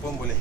pun boleh.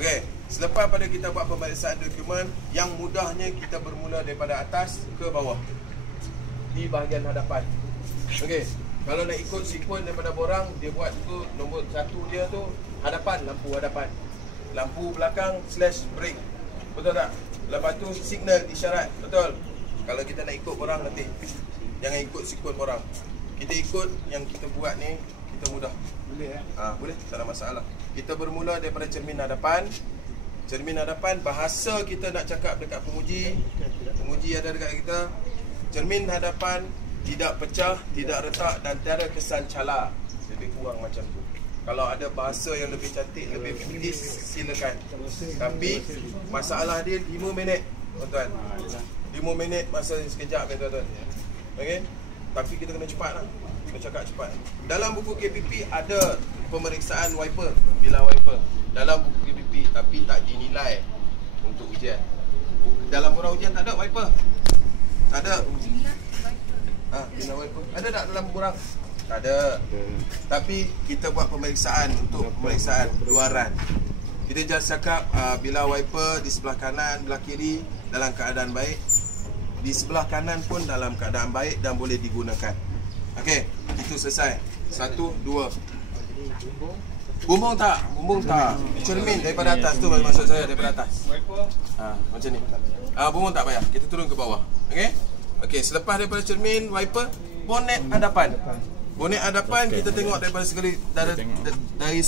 Okey, selepas pada kita buat pemeriksaan dokumen, yang mudahnya kita bermula daripada atas ke bawah di bahagian hadapan. Okey, kalau nak ikut sequence daripada borang, dia buat tu nombor 1 dia tu hadapan, lampu hadapan. Lampu belakang / brake. Betul tak? Lepas tu signal isyarat. Betul. Kalau kita nak ikut borang nanti, jangan ikut sequence borang. Kita ikut yang kita buat ni, kita mudah. Boleh Boleh, tak ada masalah. Kita bermula daripada cermin hadapan. Cermin hadapan, bahasa kita nak cakap dekat penguji. Penguji ada dekat kita. Cermin hadapan tidak pecah, tidak retak dan tiada kesan cala. Lebih kurang macam tu. Kalau ada bahasa yang lebih cantik, lebih puitis, silakan. Tapi masalah dia 5 minit, tuan-tuan. 5 minit masa sekejap, tuan-tuan. Okey? Tapi kita kena cepat lah. Kita cakap cepat. Dalam buku KPP ada pemeriksaan wiper, bilah wiper. Dalam buku KPP, tapi tak dinilai untuk ujian. Dalam borang ujian tak ada wiper. Tak ada. Bilah wiper. Ada tak dalam borang? Tak ada. Tapi kita buat pemeriksaan untuk pemeriksaan luaran. Kita just cakap bilah wiper di sebelah kanan, belah kiri dalam keadaan baik. Di sebelah kanan pun dalam keadaan baik dan boleh digunakan. Okey, itu selesai. 1, 2. Bumbung tak? Bumbung tak. Cermin daripada atas tu maksud saya, daripada atas. Macam ni. Bumbung tak payah. Kita turun ke bawah. Okey? Okey, selepas daripada cermin, wiper, bonet hadapan. Bonet hadapan kita tengok daripada dari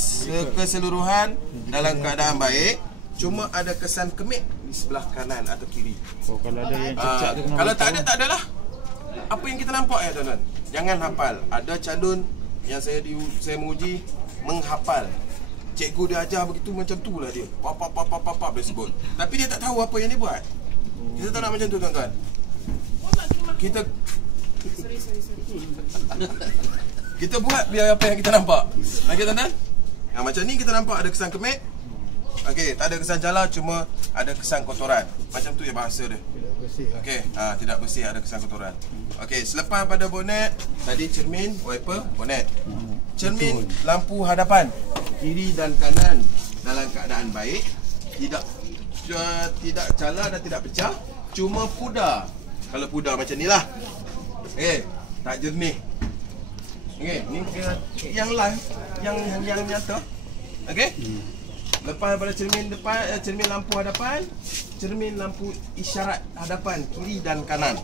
keseluruhan dalam keadaan baik. Cuma ada kesan kemik di sebelah kanan atau kiri. Kalau ada yang cecak tu, kalau tak ada, tak adalah. Apa yang kita nampak ya tuan-tuan. Jangan hafal. Ada calon yang saya menguji menghafal. Cikgu dia ajar begitu macam tu lah dia. Pap dia sebut. Tapi dia tak tahu apa yang dia buat. Kita tak nak macam tu tuan-tuan. Kita kita buat biar apa yang kita nampak. Okey tuan-tuan? Macam ni kita nampak ada kesan kemik. Okey, tak ada kesan jala, cuma ada kesan kotoran. Macam tu je bahasa dia. Okey, tidak bersih, ada kesan kotoran. Okey, selepas pada bonet, tadi cermin, wiper, bonet. Cermin, lampu hadapan, kiri dan kanan dalam keadaan baik, tidak cala dan tidak pecah, cuma pudar. Kalau pudar macam ni lah. Okey, tak jernih. Okey, ni yang live, yang nyata. Okey. Lepas daripada cermin depan, cermin lampu hadapan, cermin lampu isyarat hadapan kiri dan kanan.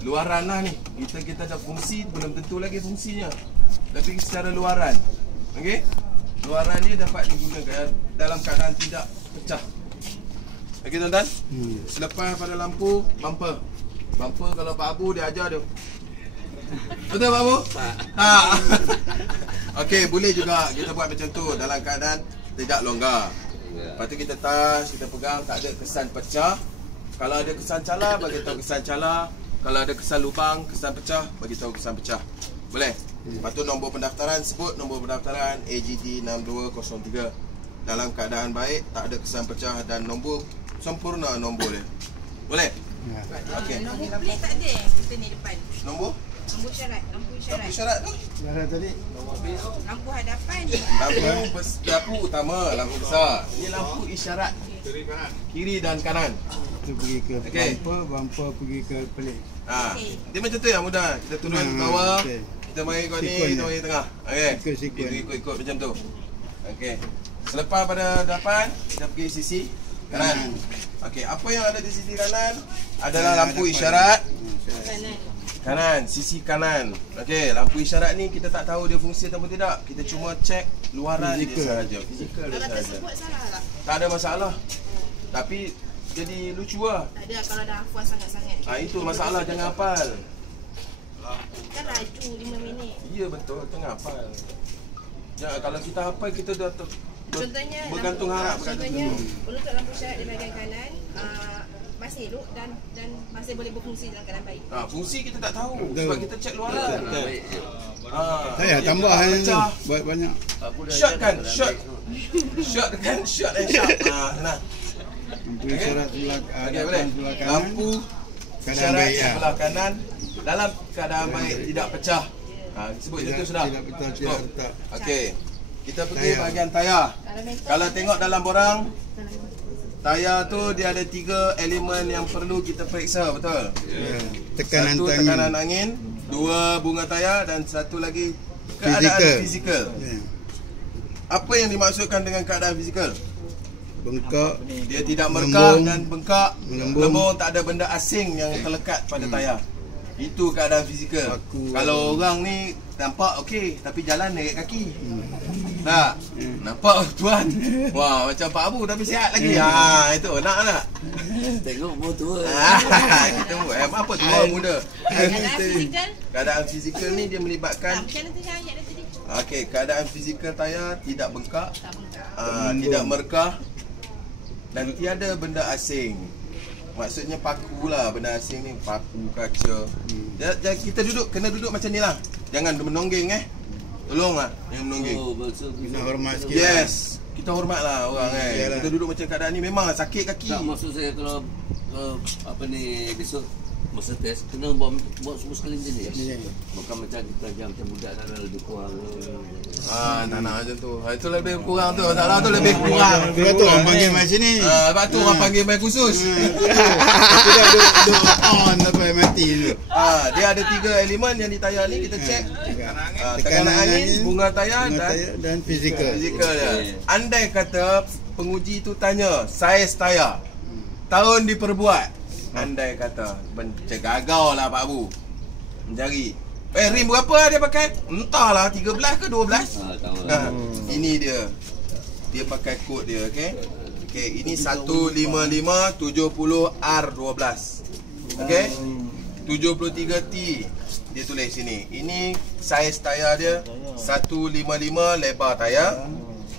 Luaran lah ni. Kita ada fungsi, belum tentu lagi fungsinya. Tapi secara luaran. Okey? Luaran dia dapat digunakan dalam keadaan tidak pecah. Okey tuan-tuan? Selepas pada lampu, bumper. Bumper kalau Pak Abu dia ajar dia. Betul Pak Abu? Okey, boleh juga kita buat macam tu dalam keadaan tidak longgar. Lepas tu kita touch, kita pegang, tak ada kesan pecah. Kalau ada kesan cala, bagi tahu kesan cala. Kalau ada kesan lubang, kesan pecah, bagi tahu kesan pecah. Boleh? Lepas tu nombor pendaftaran, sebut nombor pendaftaran AGD 6203. Dalam keadaan baik, tak ada kesan pecah dan nombor sempurna nombor dia. Boleh? Okey. Nombor plate tak ada kita ni depan. Nombor? Lampu isyarat, lampu isyarat. Lampu isyarat tu? Isyarat tadi. Lampu hadapan. Lampu utama, lampu besar. Ini lampu isyarat. Kiri dan kanan. Itu pergi ke bumper pergi ke pelik. Dia macam tu yang mudah. Kita turun ke bawah. Kita mari kau ni, kita mari tengah. Okey. Ikut macam tu. Okey. Selepas pada depan, kita pergi sisi kanan. Okey, apa yang ada di sisi kanan adalah lampu isyarat. Kanan, sisi kanan. Okey, lampu isyarat ni kita tak tahu dia fungsi ataupun tidak. Kita cuma cek luaran dia sahaja. Fizikal dia sahaja. Tak ada masalah. Tapi jadi lucu lah. Tak ada kalau dah hafal sangat-sangat. Itu masalah, jangan hafal. Kan laju 5 minit. Ya betul, tengah hafal. Jangan, kalau kita hafal kita dah contohnya bergantung harap. Contohnya penutup lampu isyarat di bahagian kanan masih elok dan masih boleh berfungsi dalam keadaan baik. Fungsi kita tak tahu sebab kita cek luaran. Saya tambah buat banyak. Shot kan, shot. Shot kan, shot and shot. Nah. Lampu isyarat sebelah kanan. Lampu isyarat sebelah kanan dalam keadaan baik, tidak pecah. Sebut itu sudah. Tidak pecah, tidak retak. Okey. Kita pergi bahagian tayar. Kalau tengok dalam borang, tayar tu dia ada 3 elemen yang perlu kita periksa, betul? Tekanan Satu tekanan angin, 2 bunga tayar dan satu lagi keadaan fizikal. Apa yang dimaksudkan dengan keadaan fizikal? Bengkak, dia tidak merkah dan bengkak, melembung, tak ada benda asing yang terlekat pada tayar. Itu keadaan fizikal. Kalau orang ni nampak okey tapi jalan naik kaki. Tak? Nampak tuan. Wah, macam Pak Abu tapi sihat lagi. Ha, itu nak. Tengok umur tua. Kita apa tua muda. Keadaan fizikal ni dia melibatkan okey, keadaan fizikal tayar tidak bengkak, tidak merkah dan tiada benda asing. Maksudnya paku lah, benda asing ni paku, kaca. Kita kena duduk macam ni lah. Jangan menonggeng Tolonglah jangan menonggeng. Kita hormat sikit. Yes, kita hormat lah orang Kita duduk macam keadaan ni memang sakit kaki. Tak, maksud saya kalau apa ni besok masa test kena buat semua sekali macam ni. Bukan macam kita jam macam budak dah lebih kurang. Tak nak macam tu. Itu lebih kurang tu. Masalah tu lebih kurang. Sebab tu orang panggil macam ni. Sebab tu orang panggil main khusus. Kita dah duduk on sampai mati tu. Dia ada 3 elemen yang di tayar ni kita cek. Tekanan angin, bunga tayar dan fizikal. Andai kata penguji tu tanya saiz tayar, tahun diperbuat, andai kata gagau lah Pak Abu mencari rim berapa dia pakai, entahlah 13 ke 12. Ini dia pakai kod dia. Okey, ini 15570R12. Okey, 73T dia tulis sini. Ini saiz tayar dia 155 lebar tayar,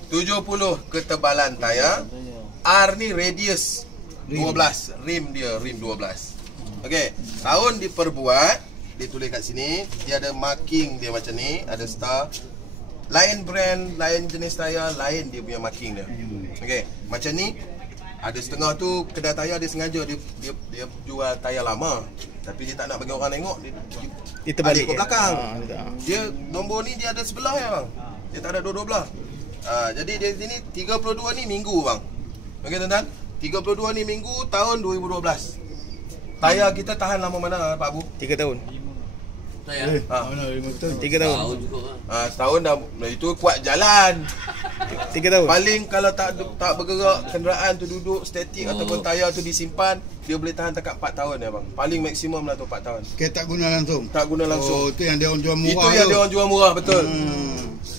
70 ketebalan tayar, R ni radius 12, rim 12. Okey, tahun diperbuat, dia tulis kat sini, dia ada marking dia macam ni, ada star. Lain brand, lain jenis tayar, lain dia punya marking dia. Okey, macam ni. Ada setengah tu kedai tayar dia sengaja dia jual tayar lama, tapi dia tak nak bagi orang tengok, dia terbalik ke belakang. Dia nombor ni dia ada sebelah bang. Dia tak ada dua-dua belah. Jadi dia sini 32 ni minggu bang. Okey tuan-tuan, 32 ni minggu tahun 2012. Tayar kita tahan lama mana Pak Abu? 3 tahun. Tayar. 3 tahun. Setahun dah, itu kuat jalan. 3 tahun. Paling kalau tak bergerak kenderaan tu duduk statik ataupun tayar tu disimpan, dia boleh tahan dekat 4 tahun ya bang. Paling maksimum lah tu 4 tahun. Tak guna langsung. Tak guna langsung. Oh, tu yang dia orang jual murah. Itu yang dia orang jual murah, betul.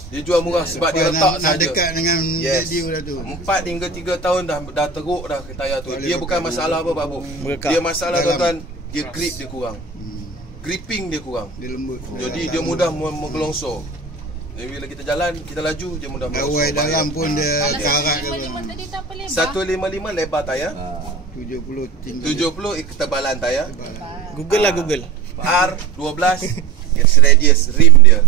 Dia jual murah sebab dia letak saja. Dekat dengan radio dah tu. 4 hingga 3 tahun dah teruk dah tayar tu. Dia bukan masalah apa Pak Abu. Dia masalah tuan-tuan, dia grip dia kurang. Gripping dia kurang. Dia lembut. Jadi dia mudah menggelongsor. Jadi bila kita jalan, kita laju, dia mudah menggelongsor. Gawai dalam pun dia karat ke. 155 lebar tayar. 70 tinggi. 70 ketebalan tayar. Google lah Google. R 12 radius rim dia.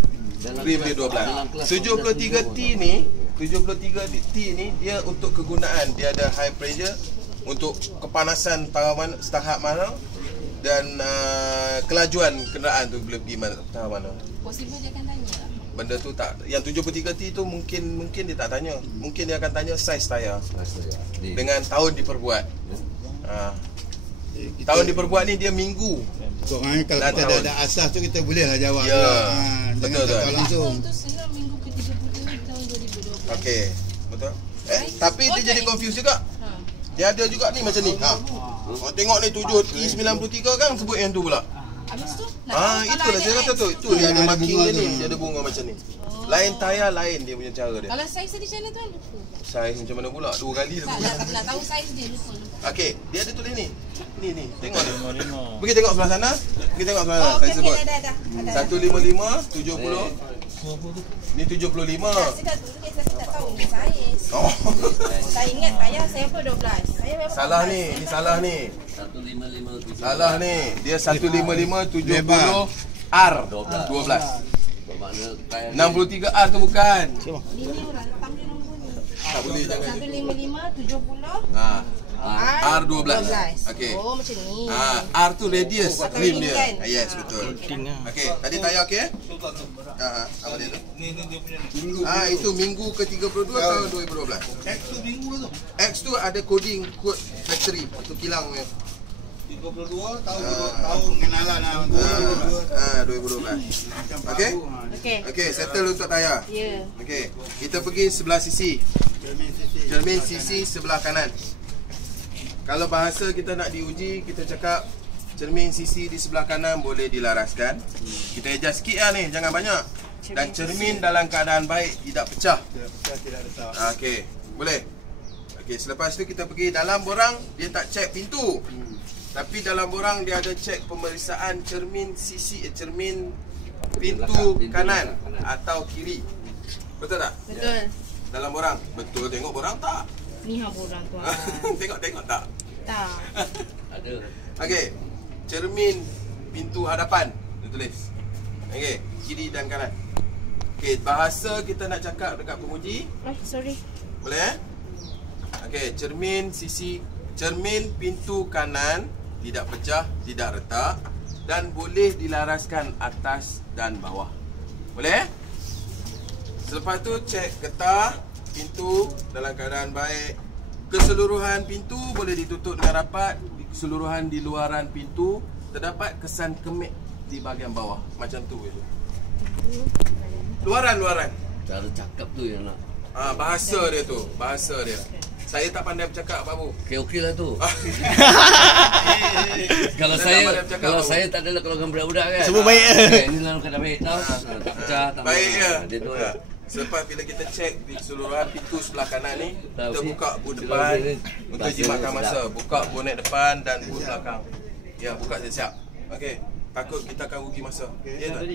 Rim dia 12. 73T ni, 73T ni dia untuk kegunaan, dia ada high pressure untuk kepanasan tahap mana dan kelajuan kenderaan tu boleh pergi tahap mana. Possible dia akan tanya tak? Benda tu tak, yang 73T tu mungkin dia tak tanya. Mungkin dia akan tanya saiz tayar dengan tahun diperbuat. Tahun diperbuat ni dia minggu. Korang kalau kita ada asas tu kita boleh lah jawab. Ya, betul tu. Langsung. Itu senang minggu ke-32 tahun 2012. Okey, betul. Tapi dia jadi confuse juga. Dia ada juga ni macam ni. Tengok ni 7T93 kan sebut yang tu pula. Habis tu? Itulah saya kata tu. Itu dia ada marking dia ni, dia ada bunga macam ni. Lain tayar lain dia punya cara dia. Kalau saiz dia macam mana tuan? Saiz macam mana pula? 2 kali dah. Tak tahu saiz dia, lupa. Okey, dia ada tulis ni. Ni, tengok ni. Pergi tengok sebelah sana. Pergi tengok sebelah sana. Saya sebut. 155 70. Ni 75. Saya tak tahu ni saiz. Saya ingat tayar saya apa 12. Saya memang Salah ni, ni salah ni. 155 Salah ni. Dia 155 70 R 12. 63R tu bukan. Ini orang letak dia nombor ni. Tak boleh jangan. 155 70. R12. Okey. Oh, macam ni. R tu radius rim dia. Kan? Yes, betul. Okey, tadi tayar okey? Apa dia tu? Ni dia punya ni. Itu minggu ke-32 tahun 2012. X tu minggu tu. X tu ada coding kod factory tu kilang punya. 32 tahun pengenalan 2012. Okey? Okey, settle untuk tayar. Ya. Okey, kita pergi sebelah sisi. Cermin sisi sebelah kanan. Kalau bahasa kita nak diuji, kita cakap cermin sisi di sebelah kanan boleh dilaraskan. Kita adjust sikit lah ni, jangan banyak. Dan cermin dalam keadaan baik, tidak pecah. Tidak retak. Okey, boleh. Okey, selepas tu kita pergi dalam borang, dia tak cek pintu. Tapi dalam borang dia ada cek pemeriksaan cermin sisi, cermin pintu kanan atau kiri. Betul tak? Betul. Dalam borang. Betul, tengok borang tak? Ni hang borang tuan. Tengok tak? Tak. Ada. Okey. Cermin pintu hadapan. Dia tulis. Okey, kiri dan kanan. Okey, bahasa kita nak cakap dekat penguji. Sorry. Boleh Okey, cermin sisi, cermin pintu kanan tidak pecah, tidak retak dan boleh dilaraskan atas dan bawah. Boleh? Selepas tu cek getah pintu dalam keadaan baik. Keseluruhan pintu boleh ditutup dengan rapat. Keseluruhan di luaran pintu terdapat kesan kemik di bahagian bawah. Macam tu je. Luaran. Cara cakap tu yang nak. Bahasa dia tu, bahasa dia. Saya tak pandai bercakap apa-apa. Okey lah tu. Kalau saya tak adalah kalau dengan budak-budak kan. Semua baik. Ini dalam keadaan baik tau. Tak pecah, tak Baik ya. Dia tu. Selepas bila kita cek di keseluruhan pintu sebelah kanan ni, kita buka boot depan untuk jimatkan masa. Buka bonet depan dan boot belakang. Ya, buka siap-siap. Okey. Takut kita akan rugi masa. Ya tak?